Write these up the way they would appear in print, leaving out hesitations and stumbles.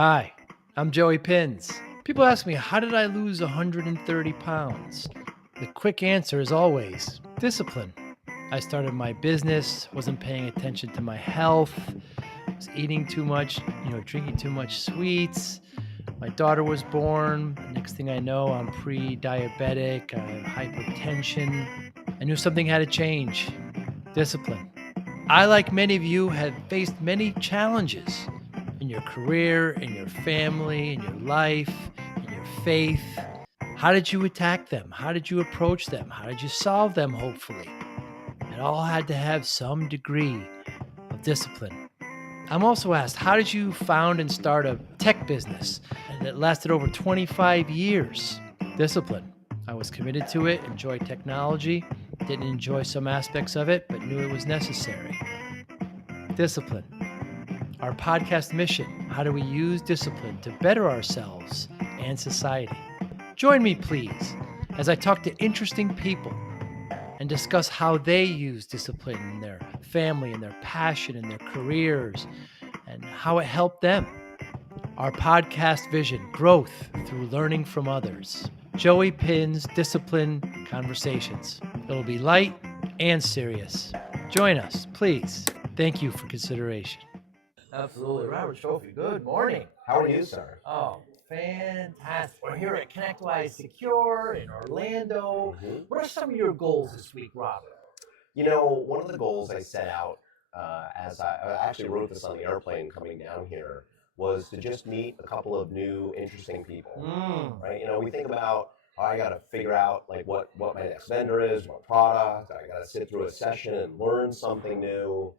Hi, I'm Joey Pinz. People ask me, how did I lose 130 pounds? The quick answer is always discipline. I started my business, wasn't paying attention to my health, was eating too much, drinking too much sweets. My daughter was born. Next thing I know, I'm pre-diabetic, I have hypertension. I knew something had to change. Discipline. I, like many of you, have faced many challenges in your career, in your family, in your life, in your faith. How did you attack them? How did you approach them? How did you solve them, hopefully? It all had to have some degree of discipline. I'm also asked, how did you found and start a tech business that lasted over 25 years? Discipline. I was committed to it, enjoyed technology, didn't enjoy some aspects of it, but knew it was necessary. Discipline. Our podcast mission: how do we use discipline to better ourselves and society? Join me, please, as I talk to interesting people and discuss how they use discipline in their family, in their passion, in their careers, and how it helped them. Our podcast vision: growth through learning from others. Joey Pinz Disciple Conversations. It'll be light and serious. Join us, please. Thank you for consideration. Absolutely. Robert Cioffi, good morning. How are you, sir? Oh, fantastic. We're here at ConnectWise Secure in Orlando. What are some of your goals this week, Robert? You know, one of the goals I set out as I actually wrote this on the airplane coming down here was to just meet a couple of new interesting people, right? You know, we think about, oh, I got to figure out like what my next vendor is, what product, I got to sit through a session and learn something new.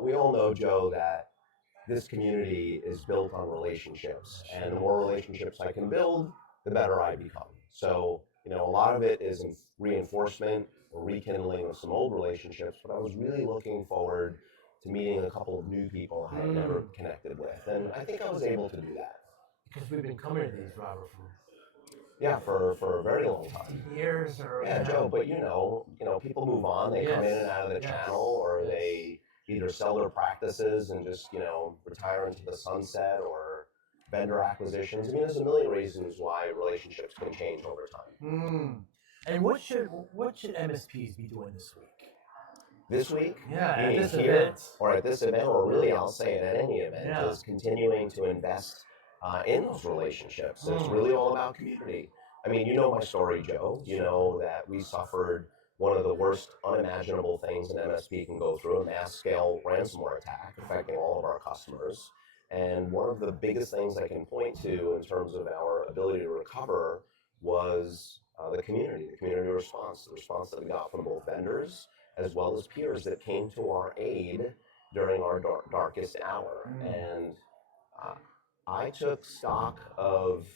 We all know, Joe, that this community is built on relationships, and the more relationships I can build, the better I become. So, you know, a lot of it is in reinforcement or rekindling of some old relationships, but I was really looking forward to meeting a couple of new people I had never connected with, and I think I was able to do that. Because we've been coming to these, Robert, for Yeah, for a very long time. years or Yeah, Joe, but people move on. They come in and out of the yes, channel, or yes. they either sell their practices and just, retire into the sunset, or vendor acquisitions. I mean, there's a million reasons why relationships can change over time. And what should MSPs be doing this week? This week, Yeah, you at mean this here, event. or at this event, or really, I'll say it at any event, Yeah. is continuing to invest in those relationships. It's really all about community. I mean, you know my story, Joe. You know that we suffered one of the worst unimaginable things an MSP can go through, a mass scale ransomware attack affecting all of our customers. And one of the biggest things I can point to in terms of our ability to recover was the community response, the response that we got from both vendors as well as peers that came to our aid during our darkest hour. And uh, I took stock of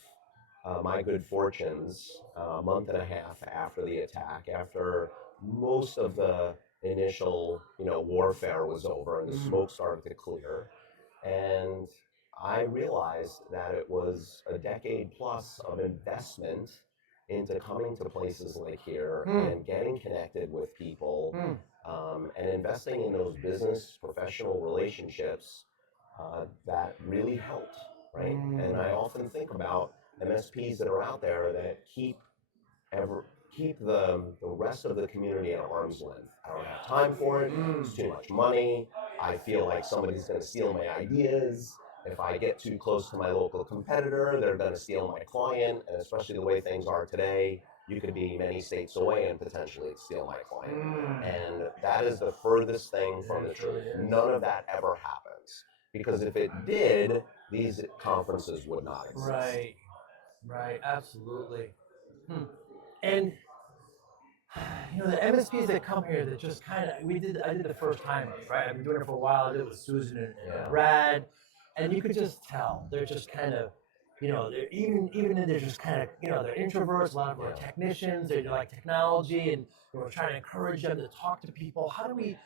my good fortunes a month and a half after the attack, after most of the initial, warfare was over and the smoke started to clear. And I realized that it was a decade plus of investment into coming to places like here and getting connected with people, and investing in those business professional relationships that really helped, right? And I often think about MSPs that are out there that keep the rest of the community at arm's length. I don't have time for it. It's too much money. I feel like somebody's going to steal my ideas. If I get too close to my local competitor, they're going to steal my client. And especially the way things are today, you could be many states away and potentially steal my client. And that is the furthest thing from the truth. None of that ever happens. Because if it did, these conferences would not exist. Right, absolutely. And the MSPs that come here that just kind of I did the first timers, right? I've been doing it for a while. I did it with Susan and Brad, and you could just tell they're just kind of, they're they're just kind of, they're introverts. A lot of them are technicians. They like technology, and we're trying to encourage them to talk to people. How do we,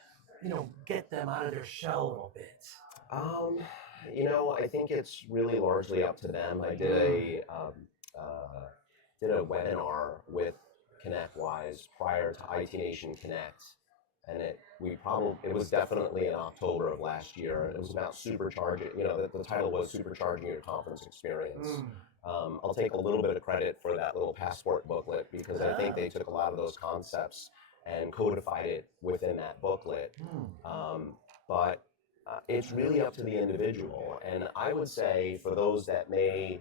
get them out of their shell a little bit? I think it's really largely up to them. I did a webinar with ConnectWise prior to IT Nation Connect and it was definitely in October of last year, and it was about supercharging. The title was Supercharging Your Conference Experience. I'll take a little bit of credit for that little passport booklet because I think they took a lot of those concepts and codified it within that booklet. But it's really up to the individual, and I would say for those that may,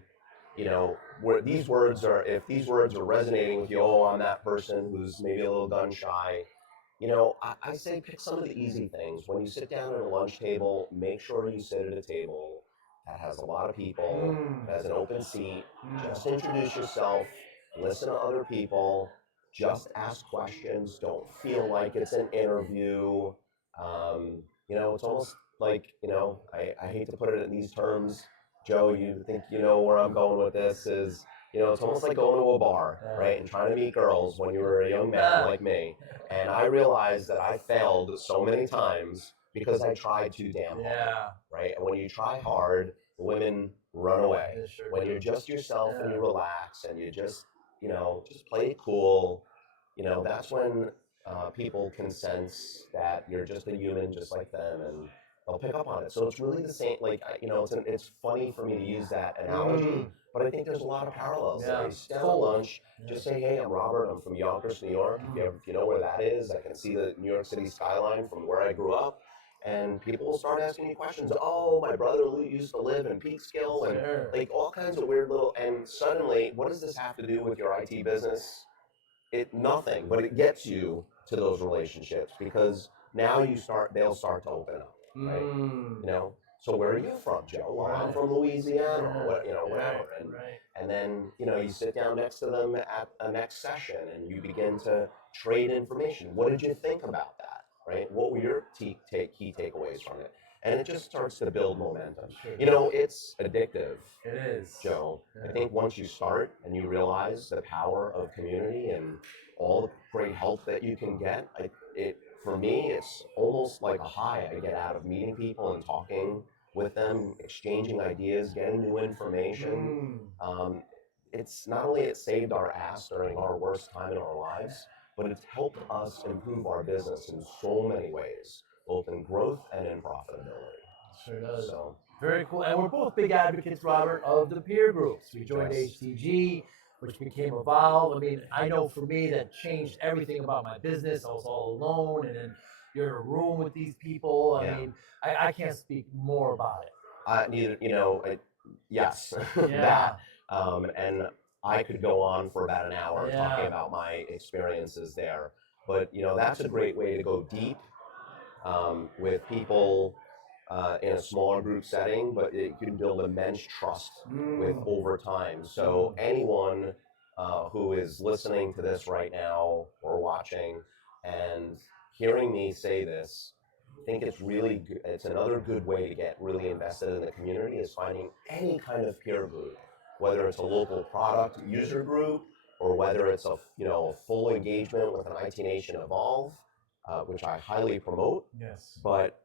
if these words are resonating with you, oh, I'm that person who's maybe a little gun shy. I say pick some of the easy things. When you sit down at a lunch table, make sure you sit at a table that has a lot of people, that has an open seat. Just introduce yourself, listen to other people, just ask questions. Don't feel like it's an interview. It's almost like, I hate to put it in these terms. Joe, you think you know where I'm going with this is, it's almost like going to a bar, right? And trying to meet girls when you were a young man like me. And I realized that I failed so many times because I tried too damn hard, right? And when you try hard, women run away. When you're just yourself and you relax and you just play it cool, that's when people can sense that you're just a human just like them, and they'll pick up on it. So it's really the same. Like, it's funny for me to use that analogy, but I think there's a lot of parallels there. You sit down at lunch, just say, hey, I'm Robert. I'm from Yonkers, New York. If you know where that is, I can see the New York City skyline from where I grew up. And people will start asking you questions. Oh, my brother used to live in Peekskill, and like all kinds of weird little. And suddenly, what does this have to do with your IT business? Nothing, but it gets you to those relationships because now they'll start to open up, right? So where are you from, Joe? Well, I'm from Louisiana, or whatever. And then, you sit down next to them at a next session and you begin to trade information. What did you think about that, right? What were your key takeaways from it? And it just starts to build momentum. It's addictive. It is. Joe, I think once you start and you realize the power of community and all the great help that you can get, for me, it's almost like a high I get out of meeting people and talking with them, exchanging ideas, getting new information. It's not only it saved our ass during our worst time in our lives, but it's helped us improve our business in so many ways, both in growth and in profitability. Sure does. So, very cool. And we're both big advocates, Robert, of the peer groups. We joined HTG, which became Evolve. I mean, I know for me that changed everything about my business. I was all alone, and then you're in a room with these people. I mean, I can't speak more about it. Yes, that. And I could go on for about an hour talking about my experiences there. But, that's a great way to go deep with people in a smaller group setting, but you can build immense trust with over time. So anyone who is listening to this right now or watching and hearing me say this, I think it's really good. It's another good way to get really invested in the community is finding any kind of peer group, whether it's a local product user group or whether it's a full engagement with an IT Nation Evolve, which I highly promote. Yes. But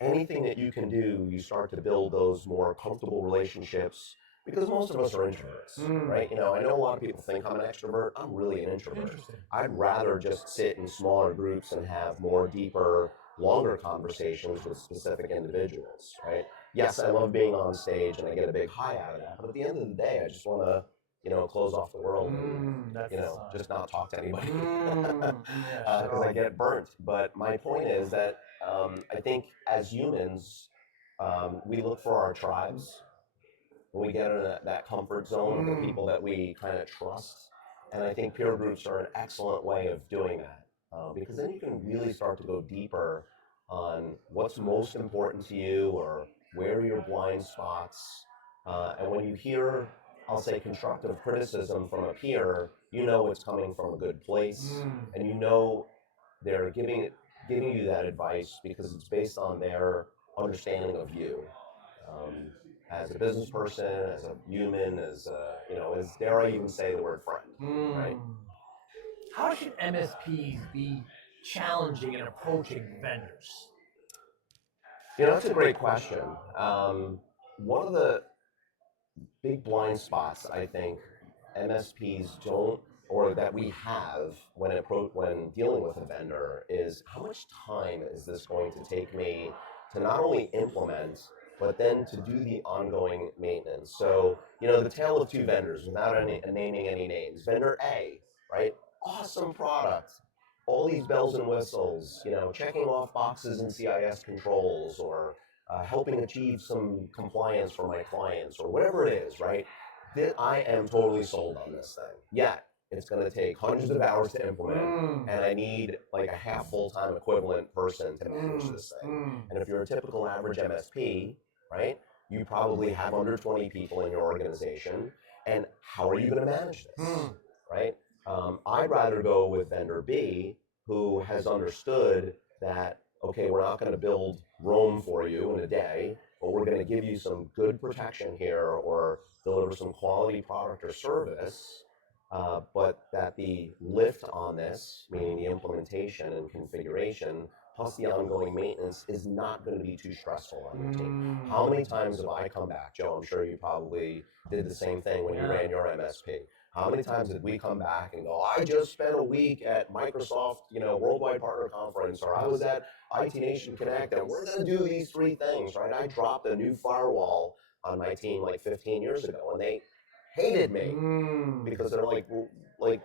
anything that you can do, you start to build those more comfortable relationships because most of us are introverts, right? I know a lot of people think I'm an extrovert. I'm really an introvert. I'd rather just sit in smaller groups and have more deeper, longer conversations with specific individuals, right? Yes, I love being on stage and I get a big high out of that. But at the end of the day, I just want to close off the world and, just not talk to anybody because I get burnt. But my point is that I think as humans, we look for our tribes when we get in that comfort zone with the people that we kind of trust. And I think peer groups are an excellent way of doing that because then you can really start to go deeper on what's most important to you or where are your blind spots. And when you hear, I'll say, constructive criticism from a peer, it's coming from a good place, and they're giving you that advice because it's based on their understanding of you as a business person, as a human, as dare I even say the word friend, right? How should MSPs be challenging and approaching vendors? That's a great question. One of the big blind spots I think MSPs don't or that we have when dealing with a vendor is how much time is this going to take me to not only implement, but then to do the ongoing maintenance. So, the tale of two vendors, without naming any names. Vendor A, right? Awesome product, all these bells and whistles, checking off boxes in CIS controls, or helping achieve some compliance for my clients, or whatever it is, right? I am totally sold on this thing. Yet, it's going to take hundreds of hours to implement, and I need like a half full-time equivalent person to manage this thing. And if you're a typical average MSP, right, you probably have under 20 people in your organization, and how are you going to manage this, right? I'd rather go with vendor B, who has understood that, okay, we're not going to build Rome for you in a day, but we're going to give you some good protection here, or deliver some quality product or service, but that the lift on this, meaning the implementation and configuration, plus the ongoing maintenance, is not going to be too stressful on your team. How many times have I come back, Joe? I'm sure you probably did the same thing when you ran your MSP. How many times did we come back and go, I just spent a week at Microsoft, Worldwide Partner Conference, or I was at IT Nation Connect, and we're going to do these three things, right? I dropped a new firewall on my team like 15 years ago, and they hated me because they're like, and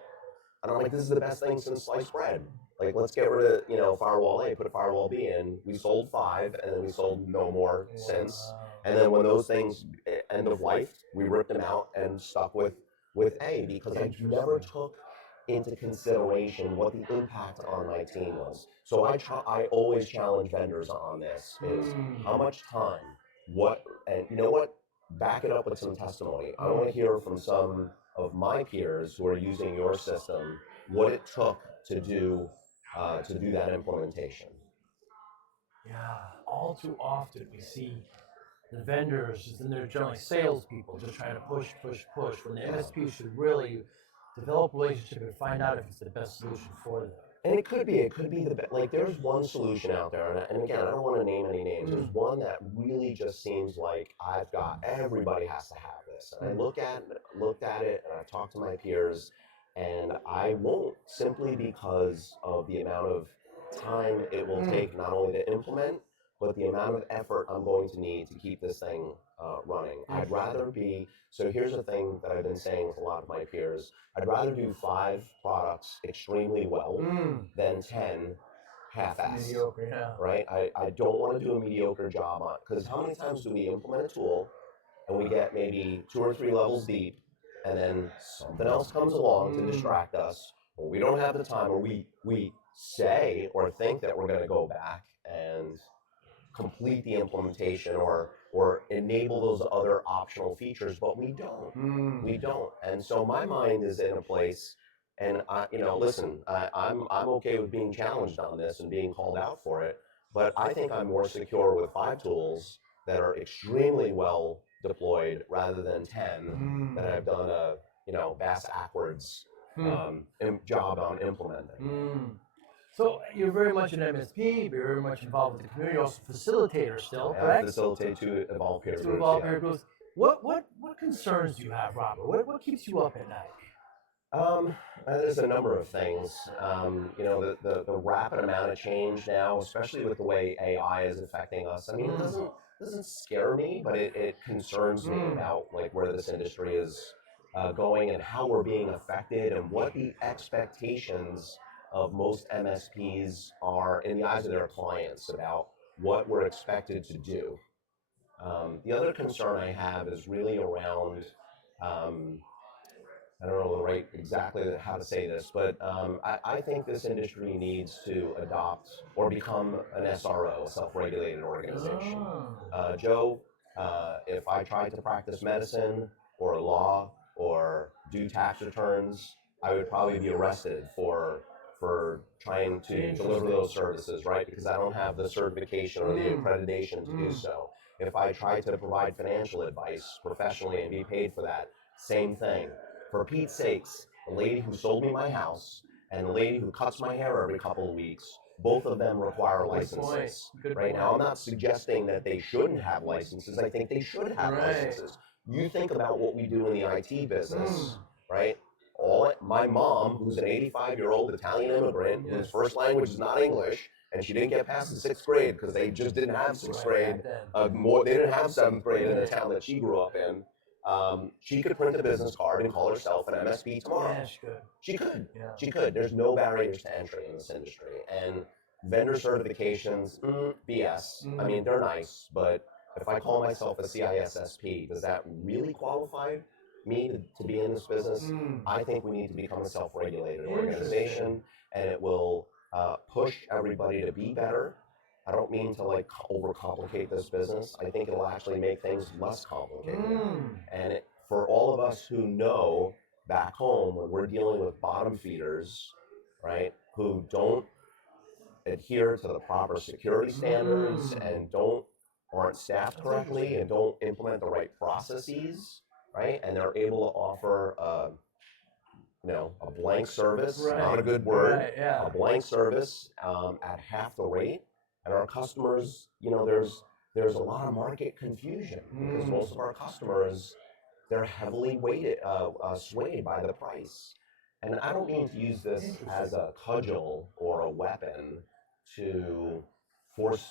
I'm like, this is the best thing since sliced bread. Like, let's get rid of, firewall A, put a firewall B in. We sold 5, and then we sold no more since. And then when those things end of life, we ripped them out and stuck with A, because I never took into consideration what the impact on my team was. So I always challenge vendors on this: is how much time, and you know what? Back it up with some testimony. I want to hear from some of my peers who are using your system what it took to do that implementation. Yeah, all too often we see the vendors just, and they're generally salespeople just trying to push, when the MSP should really develop a relationship and find out if it's the best solution for them. And it could be the best. Like, there's one solution out there, and again, I don't want to name any names. There's one that really just seems like everybody has to have this. And I looked at it, and I talked to my peers, and I won't, simply because of the amount of time it will take not only to implement, but the amount of effort I'm going to need to keep this thing running. I'd rather be, so here's the thing that I've been saying with a lot of my peers: I'd rather do 5 products extremely well than 10 half-assed. Mediocre, yeah. Right? I don't want to do a mediocre job on, because how many times do we implement a tool and we get maybe 2 or 3 levels deep, and then something else comes along to distract us, or we don't have the time, or we say or think that we're going to go back and complete the implementation, or enable those other optional features, but we don't. We don't. And so my mind is in a place, and listen, I'm okay with being challenged on this and being called out for it, but I think I'm more secure with 5 tools that are extremely well deployed, rather than 10 that I've done a bass backwards job on implementing. So you're very much an MSP, but you're very much involved with the community, also facilitator still, correct? I facilitate 2 Evolve peer groups. 2 Evolve peer groups. What concerns do you have, Robert? What keeps you up at night? There's a number of things. The rapid amount of change now, especially with the way AI is affecting us. I mean, it doesn't scare me, but it concerns me about like where this industry is going, and how we're being affected, and what the expectations of most MSPs are in the eyes of their clients about what we're expected to do. The other concern I have is really around, I don't know exactly how to say this, but I think this industry needs to adopt or become an SRO, a self-regulated organization. Joe, if I tried to practice medicine or law or do tax returns, I would probably be arrested for trying to deliver those services, right? Because I don't have the certification or the accreditation to do so. If I tried to provide financial advice professionally and be paid for that, same thing. For Pete's sakes, the lady who sold me my house and the lady who cuts my hair every couple of weeks, both of them require licenses. Right now, I'm not suggesting that they shouldn't have licenses. I think they should have licenses. You think about what we do in the IT business, right? My mom, who's an 85-year-old Italian immigrant whose first language is not English, and she didn't get past the sixth grade because they just didn't have sixth grade. They didn't have seventh grade in the town that she grew up in. She could print a business card and call herself an MSP tomorrow. Yeah, she could. She could. Yeah. She could. There's no barriers to entry in this industry. And vendor certifications, BS. I mean, they're nice, but if I call myself a CISSP, does that really qualify me to be in this business? I think we need to become a self-regulated organization, and it will push everybody to be better. I don't mean to like overcomplicate this business. I think it'll actually make things less complicated. And for all of us who know back home when we're dealing with bottom feeders, right, who don't adhere to the proper security standards and aren't staffed correctly and don't implement the right processes, right, and they're able to offer a blank service, not a good word, a blank service at half the rate, and our customers, there's a lot of market confusion because most of our customers, they're heavily swayed by the price. And I don't mean to use this as a cudgel or a weapon to force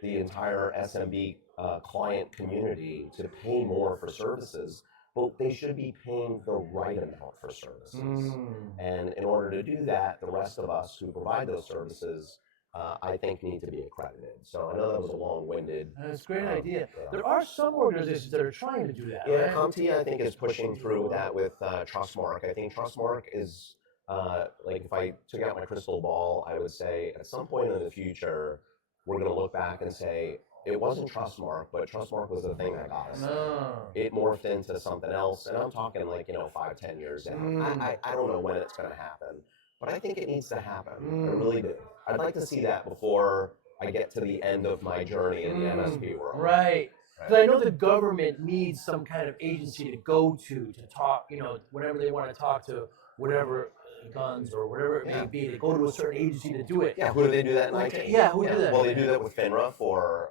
the entire SMB client community to pay more for services, but they should be paying the right amount for services. And in order to do that, the rest of us who provide those services, I think, need to be accredited. So I know that was a long-winded. That's a great idea. There are some organizations that are trying to do that. Yeah, right? CompTIA, I think, is pushing through that with Trustmark. I think Trustmark is, like, if I took out my crystal ball, I would say at some point in the future, we're going to look back and say, it wasn't Trustmark, but Trustmark was the thing that got us. It morphed into something else, and I'm talking like, 5-10 years down. I don't know when it's going to happen, but I think it needs to happen. I really do. I'd like to see that before I get to the end of my journey in the MSP world. Right. Because I know the government needs some kind of agency to go to talk, whenever they want to talk to whatever guns or whatever it may be, they go to a certain agency to do it. Yeah, who do they do that in IT? Yeah, who do that? Well, they do that with FINRA for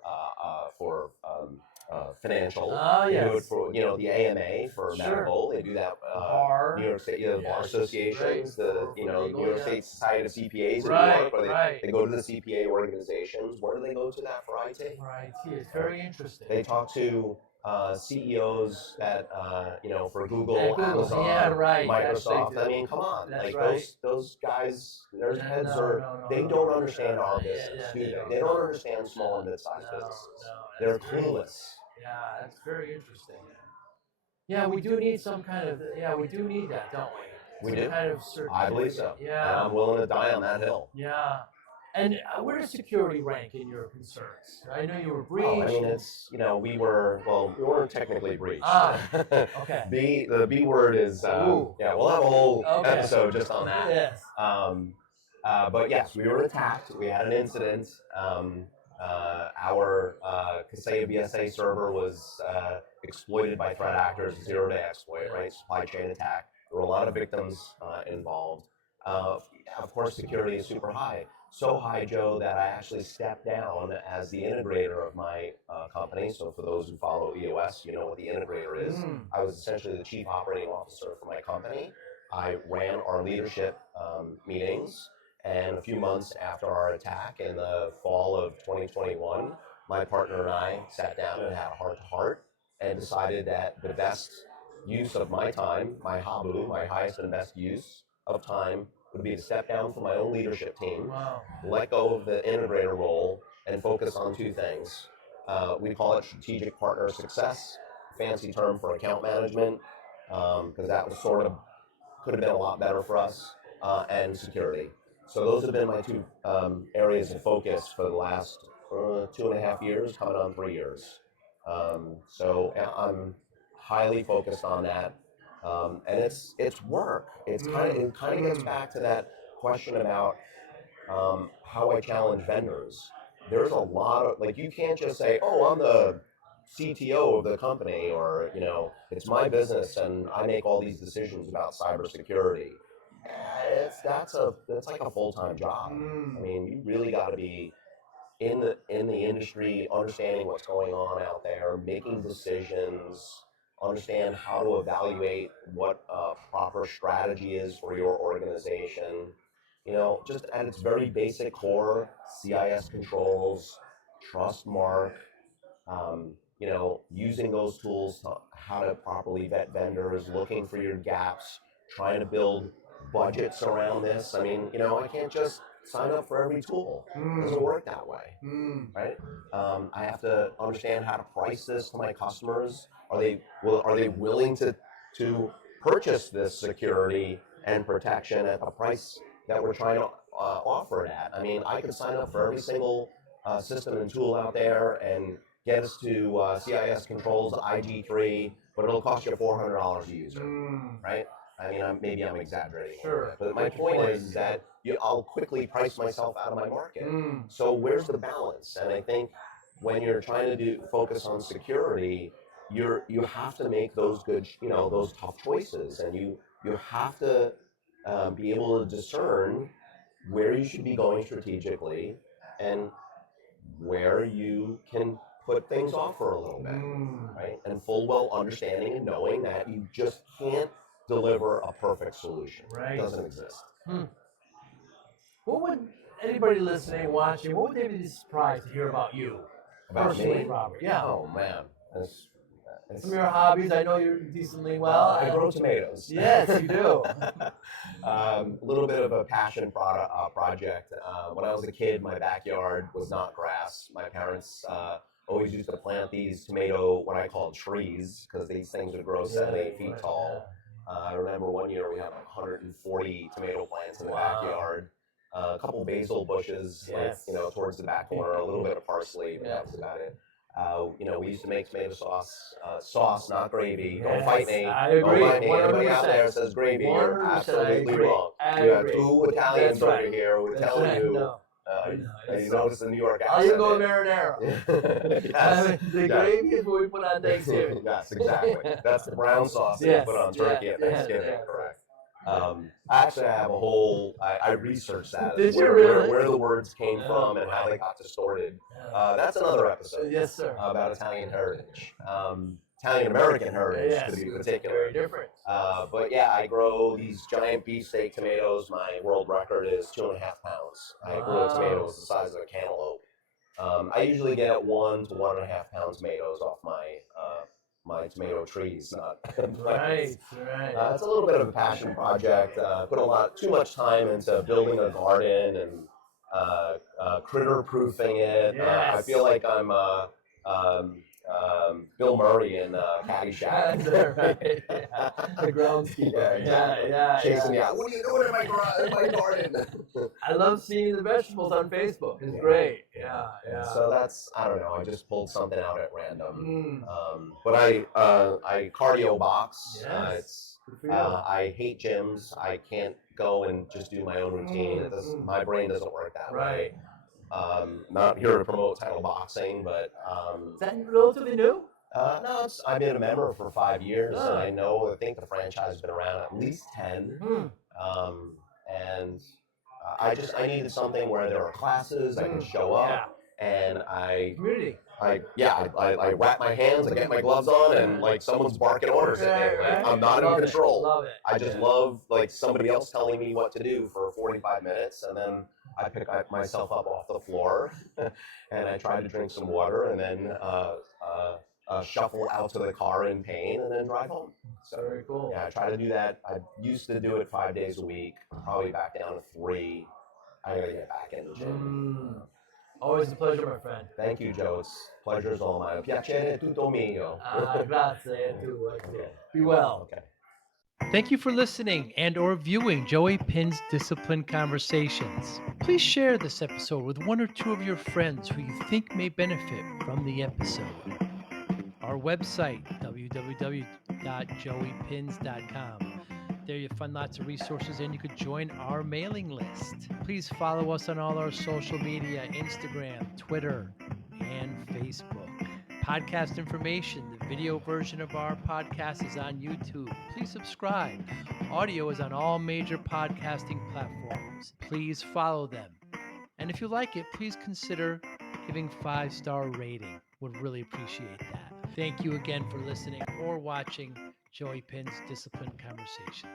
financial. Yes. They do it for the AMA for medical. They do that. Bar. New York State, the bar associations, the New York State Society of CPAs in Right, New York, where they right. go to the CPA organizations. Where do they go to that for IT? For IT, it's very interesting. They talk to CEOs that for Google, Amazon, Microsoft. I mean, come on, That's like right. those guys, their heads they don't understand our business, do they? They don't understand small and mid-sized businesses. They're clueless. Yeah, that's very interesting. Yeah, we do need some kind of, we do need that, don't we? We Some do? kind of certificate. I believe so. Yeah. And I'm willing to die on that hill. Yeah. And where does security rank in your concerns? I know you were breached. Oh, I mean, it's, we weren't technically breached. Okay. The B word is, we'll have a whole episode just on that. Yes. But yes, we were attacked. We had an incident. Our Kaseya BSA server was exploited by threat actors, zero-day exploit, right? Supply chain attack. There were a lot of victims involved. Of course, security is super high. So high, Joe, that I actually stepped down as the integrator of my company. So for those who follow EOS, you know what the integrator is. I was essentially the chief operating officer for my company. I ran our leadership meetings. And a few months after our attack in the fall of 2021, my partner and I sat down and had a heart-to-heart and decided that the best use of my time, my habu, my highest and best use of time, would be to step down from my own leadership team, let go of the integrator role, and focus on two things. We call it strategic partner success, fancy term for account management, because that was could have been a lot better for us, and security. So those have been my two areas of focus for the last 2.5 years, coming on 3 years. So I'm highly focused on that. And it's work. It kind of gets back to that question about how I challenge vendors. There's a lot of, you can't just say, oh, I'm the CTO of the company, or it's my business and I make all these decisions about cybersecurity. That's like a full-time job. I mean, you really got to be in the industry, understanding what's going on out there, making decisions, understand how to evaluate what proper strategy is for your organization. Just at its very basic core, CIS controls, trust mark, using those tools to how to properly vet vendors, looking for your gaps, trying to build budgets around this. I mean, I can't just sign up for every tool. It doesn't work that way, right? I have to understand how to price this to my customers. Are they willing to purchase this security and protection at the price that we're trying to offer it at? I mean, I could sign up for every single system and tool out there and get us to CIS controls, IG3, but it'll cost you $400 a user, right? I mean, maybe I'm exaggerating a little bit, but my point is that I'll quickly price myself out of my market. So where's the balance? And I think when you're trying to focus on security, you have to make those those tough choices, and you have to be able to discern where you should be going strategically and where you can put things off for a little bit, right? And full well understanding and knowing that you just can't deliver a perfect solution. Right. It doesn't exist. What would anybody listening, watching, what would they be surprised to hear about you? About personally, me? Robert? Yeah. Oh man. Some of your hobbies, I know you're decently well. I grow tomatoes. Yes, you do. A little bit of a passion project. When I was a kid, my backyard was not grass. My parents always used to plant these tomato, what I call trees, because these things would grow 7-8 feet tall. I remember one year we had like 140 tomato plants in the backyard. A couple basil bushes, towards the back corner, a little bit of parsley, but that was about it. We used to make tomato sauce, not gravy. Don't fight me. I agree. Don't fight me. 100%. Anybody out there says gravy, you're absolutely wrong. You have two Italians over here who are telling you. You notice the New York accent. I'll even go marinara. Yes. The gravy is what we put on Thanksgiving. Yes, exactly. That's the brown sauce that you put on turkey at Thanksgiving, correct. Actually, I have a whole, I researched that. Did you really? Where the words came from and how they got distorted. That's another episode. Yes, sir. About Italian heritage. Italian-American heritage, to be particular. Very different. But yeah, I grow these giant beefsteak tomatoes. My world record is 2.5 pounds. I grow tomatoes the size of a cantaloupe. I usually get 1 to 1.5 pound tomatoes off my tomato trees, not Right. It's a little bit of a passion project. Put too much time into building a garden and critter proofing it. Yes. I feel like I'm Bill Murray in Caddyshack. Right. Yeah. The groundskeeper. Yeah. Chasing me out. What are you doing in my garden? I love seeing the vegetables on Facebook. It's great. Yeah. So that's, I don't know, I just pulled something out at random. But I cardio box. Yes. I hate gyms. I can't go and just do my own routine. My brain doesn't work that way. Not here to promote title boxing, but is that relatively new? No, I've been a member for 5 years, and I think the franchise has been around at least 10. And I needed something where there are classes, I can show up, and community. I wrap my hands, I get my gloves on, and like someone's barking orders at me. Like, I'm not in control. Love it. I just love like somebody else telling me what to do for 45 minutes, and then I pick myself up off the floor, and I try to drink some water, and then shuffle out to the car in pain, and then drive home. So, very cool. Yeah, I try to do that. I used to do it 5 days a week, probably back down to 3. I gotta get back in the gym. Always a pleasure, my friend. Thank you, Joe. Pleasure's all mine. Piacere tutto mio. Grazie. Be well. Okay. Thank you for listening and or viewing Joey Pinz Disciple Conversations. Please share this episode with 1 or 2 of your friends who you think may benefit from the episode. Our website, www.joeypins.com. There you'll find lots of resources and you could join our mailing list. Please follow us on all our social media, Instagram, Twitter, and Facebook. Podcast information, the video version of our podcast is on YouTube. Please subscribe. Audio is on all major podcasting platforms. Please follow them. And if you like it, please consider giving 5-star rating. Would really appreciate that. Thank you again for listening or watching Joey Pinz Disciple Conversations.